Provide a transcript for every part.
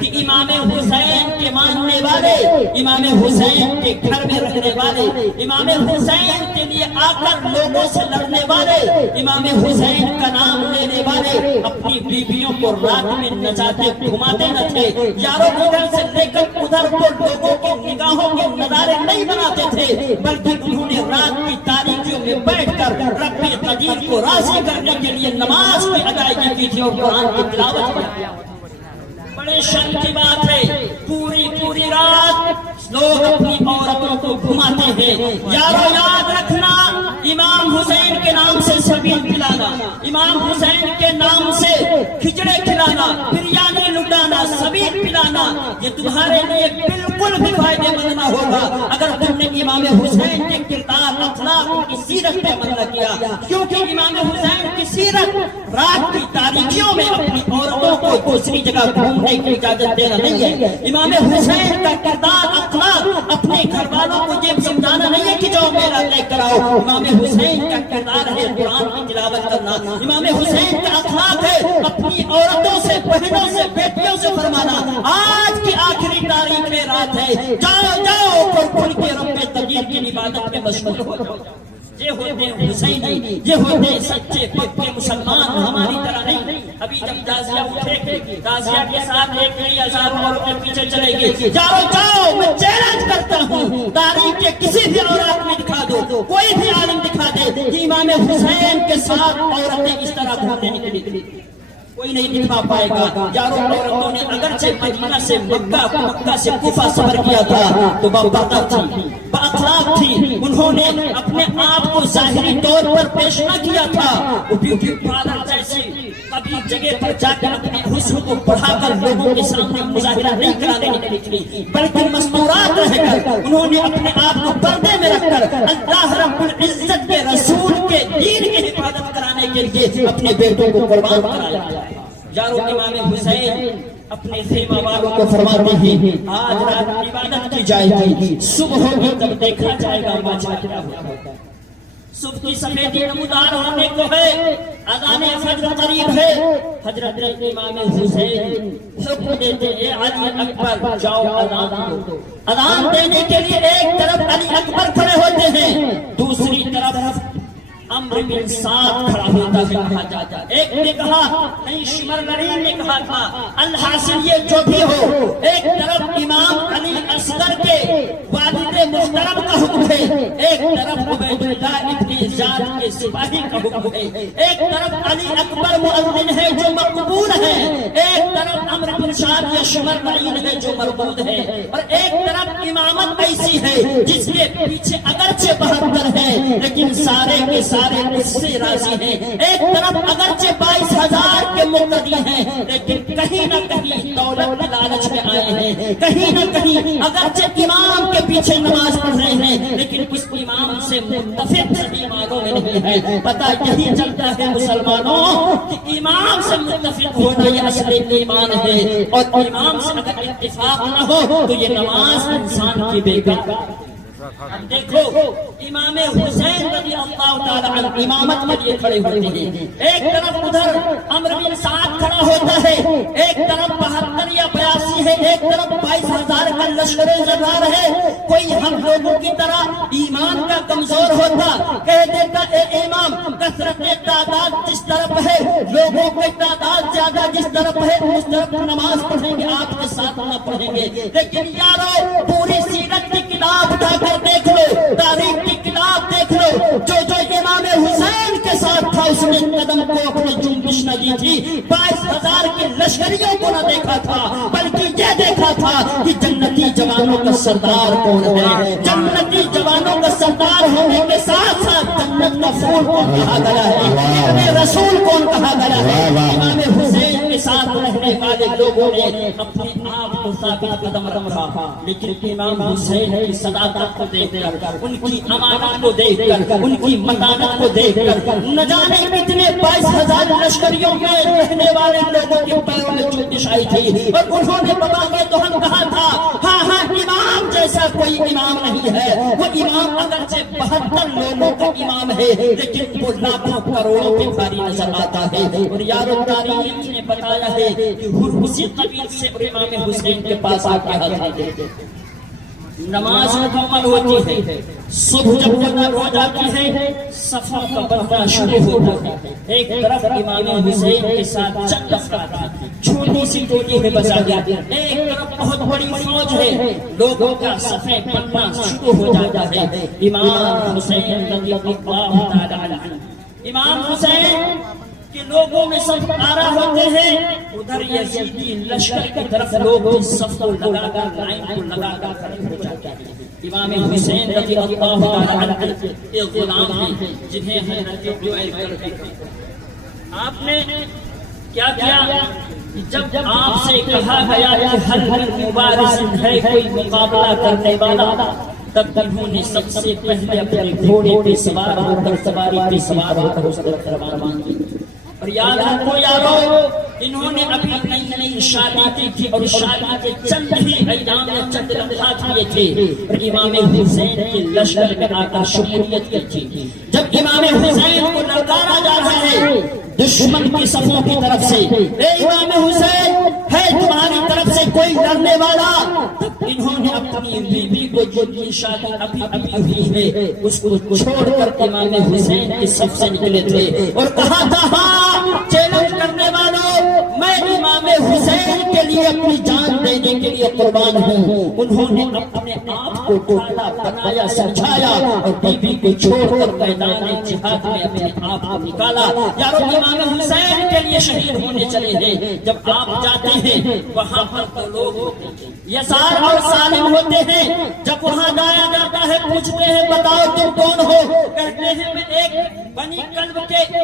کہ امام حسین کے ماننے والے، امام حسین کے گھر میں رہنے والے، امام حسین کے لیے آ کر لوگوں سے لڑنے والے، امام حسین کا نام لینے والے اپنی بیویوں کو رات میں نچاتے گھماتے نہ تھے یاروں، ادھر سے لے کر ادھر کو لوگوں کی نگاہوں کے نظارے نہیں بناتے تھے، بلکہ انہوں نے رات کی تاریکیوں میں بیٹھ کر رب قدیر کو راضی کرنے کے لیے نماز کی ادائیگی کی تھی اور قرآن کی تلاوت کی۔ بڑے شرم کی بات ہے، پوری رات لوگ اپنی عورتوں کو گھماتے ہیں۔ یارو یاد رکھنا، امام حسین کے نام سے سبیل پلانا، امام حسین کے نام سے کھچڑے کھلانا، بریانی لٹانا، سبیل پلانا، یہ تمہارے لیے بالکل بھی فائدے مند نہ ہوگا اگر تم نے امام حسین کے کردار، اخلاق، کی سیرت پہ عمل نہ کیا، کیونکہ امام حسین کی سیرت رات کی تاریکیوں میں اپنی عورتوں کو دوسری جگہ گھومنے کی اجازت دینا نہیں ہے۔ امام حسین کا کردار، اخلاق اپنے گھر والوں کو یہ سمجھانا نہیں ہے کہ جو میرا لے کر آؤ، امام حسین کا کردار ہے قرآن کی تلاوت کرنا، امام حسین کا اخلاق ہے اپنی عورتوں سے، بہنوں سے، بیٹیوں سے فرمانا آج کی آخری تاریخ میں رات ہے، جاؤ اور کھل کے رب قدیر کی عبادت میں مشغول ہو جاؤ۔ یہ ہوتے حسینی، یہ ہوتے سچے پکے مسلمان، ہماری طرح نہیں۔ ابھی جب تازیہ اٹھے گی، تازیہ کے ساتھ ایک نئی ہزار عورتیں پیچھے چلے گی، جاؤ میں چیلنج کرتا ہوں، تاریخ کے کسی بھی عورت میں دکھا دو، کوئی بھی عالم دکھا دے کہ امام حسین کے ساتھ عورتیں اس طرح گھومنے نکلی، کوئی نہیں دکھا پائے گا۔ یاروں عورتوں نے اگرچہ مدینہ سے مکہ سے کوفہ سفر کیا تھا تو باپردہ تھی، باخلاق تھی، انہوں نے اپنے آپ کو ظاہری طور پر پیش نہ کیا تھا، وہ بیوٹی پارلر جیسی کبھی جگہ پر جا کر اپنے حسن کو بڑھا کر لوگوں کے سامنے مظاہرہ نہیں کرانے نکلی، بلکہ مستورات رہ کر انہوں نے اپنے آپ کو پردے میں رکھ کر اللہ رب العزت کے رسول کے دین کی حفاظت کرانے کے لیے اپنے بیٹوں کو قربان کرایا۔ یارو امام حسین اپنے خیمہ والوں کو فرماتے ہیں آج رات عبادت کی جائے گی، صبح ہوگی تب دیکھا جائے گا ماجرا کیا ہوگا۔ صبح کی سفیدی نمودار ہونے کو ہے، اذان فجر قریب ہے، حضرت امام حسین حکم دیتے ہیں علی اکبر جاؤ اذان دو۔ اذان دینے کے لیے ایک طرف علی اکبر کھڑے ہوتے ہیں، دوسری طرف عمرو بن سعد کھڑا ہوتا ہے، کہا جاتا ہے۔ ایک نے کہا نہیں، شمرغرین نے کہا تھا، الحاصل یہ جو بھی ہو، ایک طرف امام علی اصغر کے والد محترم کا حکم ہے، ایک طرف عبید اللہ ابن زیاد کے سپاہی کا حکم ہے، ایک طرف علی اکبر مؤذن ہے جو مقبول ہے، ایک طرف عمرو بن سعد یا شمرغرین ہے جو مردود ہے، اور ایک طرف امامت ایسی ہے جس کے پیچھے اگرچہ 72 ہے لیکن سارے کے سارے اس سے راضی ہیں، ایک طرف اگرچہ 22,000 کے مقتدی ہیں لیکن کہیں نہ کہیں دولت کی لالچ میں آئے ہیں، کہیں نہ کہیں اگرچہ امام کے پیچھے نماز پڑھ رہے ہیں لیکن اس امام سے متفق صحیح معنوں میں نہیں ہے۔ پتہ یہی چلتا ہے مسلمانوں کہ امام سے متفق ہونا یہ اصل ایمان ہے، اور امام سے اگر اتفاق نہ ہو تو یہ نماز انسان کی بیکار۔ اب دیکھو امام حسین رضی اللہ تعالی عنہ امامت کے لیے کھڑے ہوتے ہیں، ایک طرف ادھر عمرو بن سعد کھڑا ہوتا ہے، ایک طرف 72 یا 82 ہے، ایک طرف 22,000 کا لشکر زرار ہے۔ کوئی ہم لوگوں کی طرح ایمان کا کمزور ہوتا کہہ دیتا اے امام کثرت تعداد جس طرف ہے، لوگوں کی تعداد زیادہ جس طرف ہے اس طرف نماز پڑھیں گے، آپ کے ساتھ نہ پڑھیں گے۔ لیکن یارو پوری سیرت کی کتاب اٹھا کر دیکھ لو، تاریخ کی کتاب دیکھ لو، جو امام حسین کے ساتھ تھا اس نے قدم کو اپنی جنبش نہ دی تھی، 22,000 کے لشکریوں کو نہ دیکھا تھا بلکہ یہ دیکھا تھا کہ جنتی جوانوں کا سردار کون ہے، جنتی جوانوں کا سردار ہونے کے ساتھ ساتھ جنت کا پھول کون کہا گیا ہے، ابن رسول کون کہا گیا ہے۔ امام حسین کے ساتھ رہنے والے لوگوں نے اپنے آپ کو ثابت قدم رکھا، لیکن امام حسین کی صداقت کو دیکھ کر، ان کی امانت کو دیکھ کر، ان کی متانت کو دیکھ کر، نہ جانے کتنے 22,000 لشکریوں میں رہنے والے لوگوں کے پیروں میں چوٹش آئی تھی، اور انہوں نے بتا کے تو ہم کہا تھا ہاں امام جیسا کوئی امام نہیں ہے، وہ امام اگرچہ 72 لوگوں کا کا امام ہے لیکن وہ لاکھوں کروڑوں کے بھاری نظر آتا ہے. اور یارو تاریخ نے بتایا ہے کہ اسی قبیل سے امام حسین کے پاس آ کے حاضر تھے. نماز مکمل ہوتی ہے, صبح جب نظر ہو جاتی ہے, صفوں کا بننا شروع ہوتا ہے. ایک طرف امام حسین کے ساتھ چند افراد چھوٹی سی ٹوٹی ہے بچا گیا, ایک طرف بہت بڑی فوج ہے, لوگوں کا صفیں بننا شروع ہو جاتا ہے. امام حسین رضی اللہ تعالی عنہ, امام حسین کہ لوگوں میں سب آرا ہوتے ہیں, ادھر یزیدی لشکر کی طرف لوگ صف کو لگا کر لائن کو لگا کر کھڑے ہو جاتے ہیں. امام حسین رضی اللہ تعالی عنہ ایک غلام ہیں جنہیں حضرت جوہر کرتے ہیں. آپ نے کیا کیا, جب آپ سے کہا گیا کہ ہر مبارز ہے کوئی مقابلہ کرنے والا, تب انہوں نے سب سے پہلے اپنے گھوڑے پہ سوار ہو کر سواری پہ سوار ہو کر اس طرف روانہ کی. اور یاد رکھو یارو, انہوں نے ابھی نئی نئی شادی کی تھی اور شادی کے چند ہی ایام یا چند لمحات لیے تھے اور امام حسین کے لشکر میں آ کر شمولیت کی تھی. جب امام حسین کو للکارا جا رہا ہے دشمن کی صفوں کی طرف سے, اے امام حسین ہے تمہاری طرف سے کوئی لڑنے والا, تب انہوں نے اپنی بیوی کو جو کی شادی ابھی ابھی ہوئی ہے اس کو چھوڑ کر امام حسین کی صف سے نکلے تھے اور کہا تھا ہاں چیلنج کرنے والوں میں امام حسین کے لیے اپنی جان دینے کے لیے قربان ہوں. انہوں نے اپنے آپ کو ڈھالا بنایا سمجھایا اور بیوی کو چھوڑ کر میدان جہاد میں اپنے آپ کو نکالا. یارو امام حسین کے لیے شہید ہونے چلے ہیں. جب آپ جاتے ہیں وہاں پر تو لوگ یسار اور سالم ہوتے ہیں, جب وہاں جایا جاتا ہے پوچھتے ہیں بتاؤ تم کون ہو, کہتے ہیں میں ایک بنی کلب کے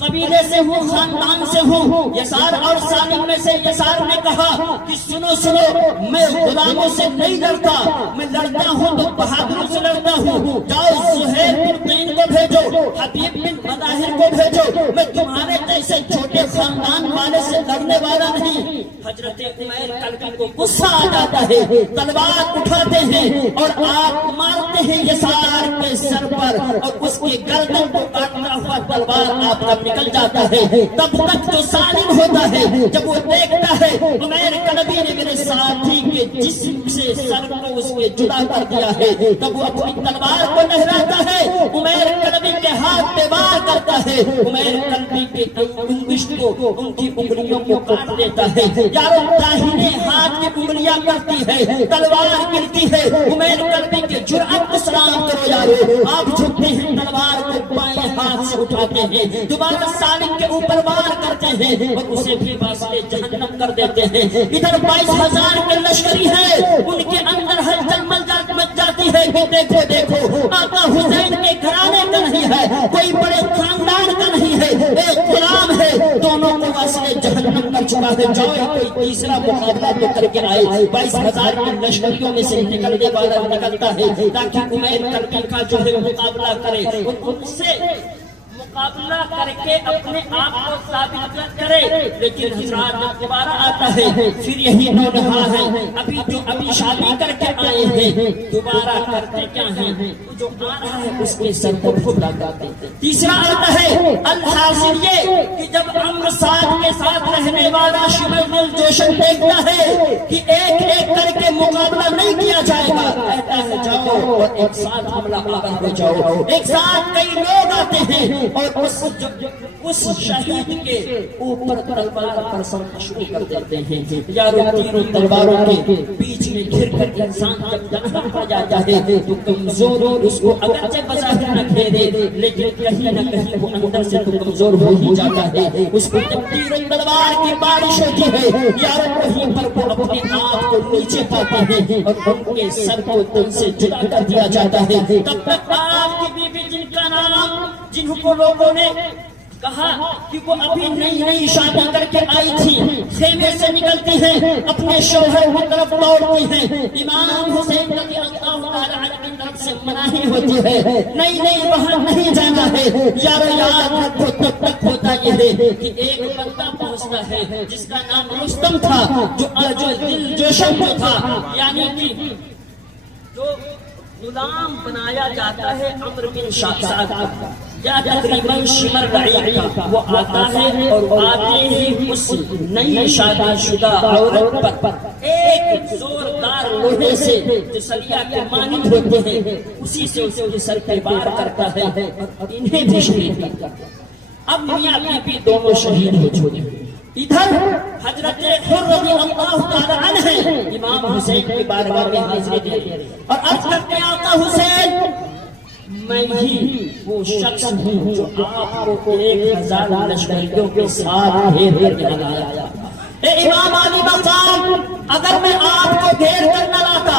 قبیلے سے ہوں, خاندان سے ہوں. یسار اور سالم میں سے یسار نے کہا کہ سنو سنو, میں غلاموں سے نہیں لڑتا, میں لڑتا ہوں تو بہادروں سے لڑتا ہوں. جاؤ زہیر بن قین کو بھیجو, حبیب بن مظاہر کو بھیجو, میں تمہارے جیسے چھوٹے خاندان والے سے لڑنے والا نہیں. حضرت عمیر کلبی کو غصہ آ جاتا ہے, تلوار اٹھاتے ہیں اور آپ مارتے ہیں یسار کے سر پر اور اس کی گردن کو کاٹتا ہوا تلوار آپ کا نکل جاتا ہے. تب تک جو سالم ہوتا ہے جب وہ دیکھتا ہے عمیر کلبی نے میرے ساتھی کے جسم سے سر کو اس کے جدا کر دیا ہے, تب وہ اپنی تلوار کو لہراتا ہے, عمیر کلبی کے ہاتھ پہ وار کرتا ہے, عمیر کلبی کے انگشت کو ان کی انگلیوں کو کاٹ دیتا ہے. یارو داہنے ہاتھ کی انگلیاں کرتی ہے, تلوار گرتی ہے, عمیر کلبی کے جرأت کو سلام کرو یارو. آپ جھکتے ہیں, تلوار کو بائیں ہاتھ سے اٹھاتے ہیں, دوبارہ سالم کے اوپر وار کرتے ہیں اور اسے بھی واسطے جہنم کر دیتے ہیں. ادھر 22,000 کے لشکری ہے, ان کے اندر ہلچل مچ جاتی ہے. دیکھو دیکھو, آقا حسین کے گھرانے کا نہیں ہے, کوئی بڑے خاندان کا نہیں ہے, ایک غلام ہے, دونوں کو واسطے جہنم کر چکا ہے. جاؤ کوئی تیسرا مقابلہ تو کر کے آئے. 22,000 کے لشکریوں میں سے نکلنے والا نکلتا ہے تاکہ عمیر کلبی کا جو ہے مقابلہ کرے, ان سے مقابلہ کر کے اپنے آپ کو ثابت کرے. لیکن حضرات جب دوبارہ آتا ہے پھر یہی نوجہاں ہے, ابھی شادی کر کے آئے ہیں, دوبارہ کرتے کیا ہیں, جو آ رہا ہے اس کے سر کو پھٹا کرتے ہیں. تیسرا آتا ہے الحاصل یہ کہ جب امر ساتھ کے ساتھ رہنے والا شمر الجوشن دیکھتا ہے کہ ایک ایک کر کے مقابلہ نہیں کیا جائے گا, کہتا ہے جاؤ اور ایک ساتھ حملہ آور ہو جاؤ. ایک ساتھ کئی لوگ آتے ہیں اور اس شہید کے اوپر تلوار برسنا شروع کر دیتے ہیں. یارو تینوں تلواروں کے بیچ میں گھر کر انسان جب تنہا ہو جاتا ہے تو کمزور اس کو اگرچہ بظاہر نہ گھیرے لیکن کہیں نہ کہیں وہ اندر سے تو کمزور ہو ہی جاتا ہے. اس کو جب تیر تلوار کی بارش ہوتی ہے یارو وہیں پر وہ اپنے آپ کو نیچے پاتے ہیں اور ان کے سر کو تن سے جدا کر دیا جاتا ہے. تب تک آپ کی بیوی جن کا نام جن کو لوگوں نے کہا کہ وہ ابھی نئی شادی کر کے آئی تھی, خیمے سے نکلتی ہیں, اپنے شوہر کی طرف دوڑتی ہیں. امام حسین رضی اللہ تعالی عنہ کی طرف سے مناہی ہوتی ہے, نہیں وہاں نہیں جانا ہے. یارو یاد رکھو تب تک ہوتا یہ ہے کہ ایک بندہ پہنچتا ہے جس کا نام رستم تھا, جو دل جوشن تھا, یعنی کہ جو غلام بنایا جاتا ہے عمرو بن شعشاع یا تقریباً شمر رعی کا. وہ آتا ہے اور آتے ہی اس نئی شادی شدہ عورت پر ایک زوردار لوہے سے جو سلیا کے مانند ہوتے ہیں اسی سے اس کے سر پہ وار کرتا ہے اور انہیں بھی شہید کرتا ہے. اب میاں بیوی دونوں شہید ہو چکے. ادھر حضرت حر رضی اللہ تعالی عنہ امام حسین کی بارگاہ میں حاضری دے رہے اور عرض کرتے ہیں آقا حسین میں ہی وہ شخص ہوں جو آپ کو 1000 لشکریوں کے ساتھ گھیر کر کے لگایا. اے امام علی مقام اگر میں آپ کو گھیر کر نہ لاتا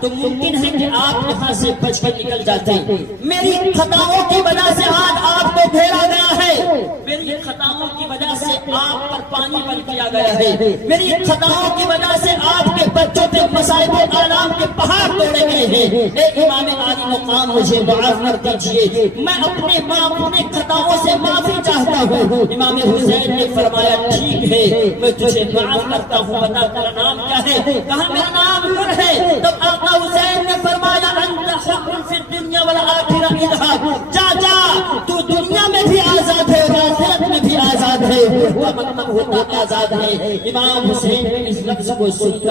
تو ممکن ہے کہ آپ یہاں سے بچ کر نکل جاتے. میری خطاؤں کی وجہ سے آج آپ کو گھیرا گیا ہے. میری خطاؤں کی وجہ سے آپ پر پانی بند کیا گیا ہے. میری خطاؤں کی وجہ سے آپ کے بچوں پہ مصائب و آلام کے پہاڑ توڑے گئے ہیں. اے امام علی مقام مجھے معاف کر دیجئے. میں اپنے خطاؤں سے معافی چاہتا ہوں. امام حسین نے فرمایا ٹھیک ہے میں تجھے معاف کرتا ہوں. بتا تیرا نام کیا ہے؟ کہا میرا نام حر ہے. تب آقا حسین نے فرمایا انت حر فی الدنیا والآخرہ. اذهب جا جا تو دنیا میں بھی آزاد ہے اور آخرت میں بھی آزاد ہے. وہ مطلب ہوتا آزاد ہے. امام حسین نے اس لفظ کو سن کر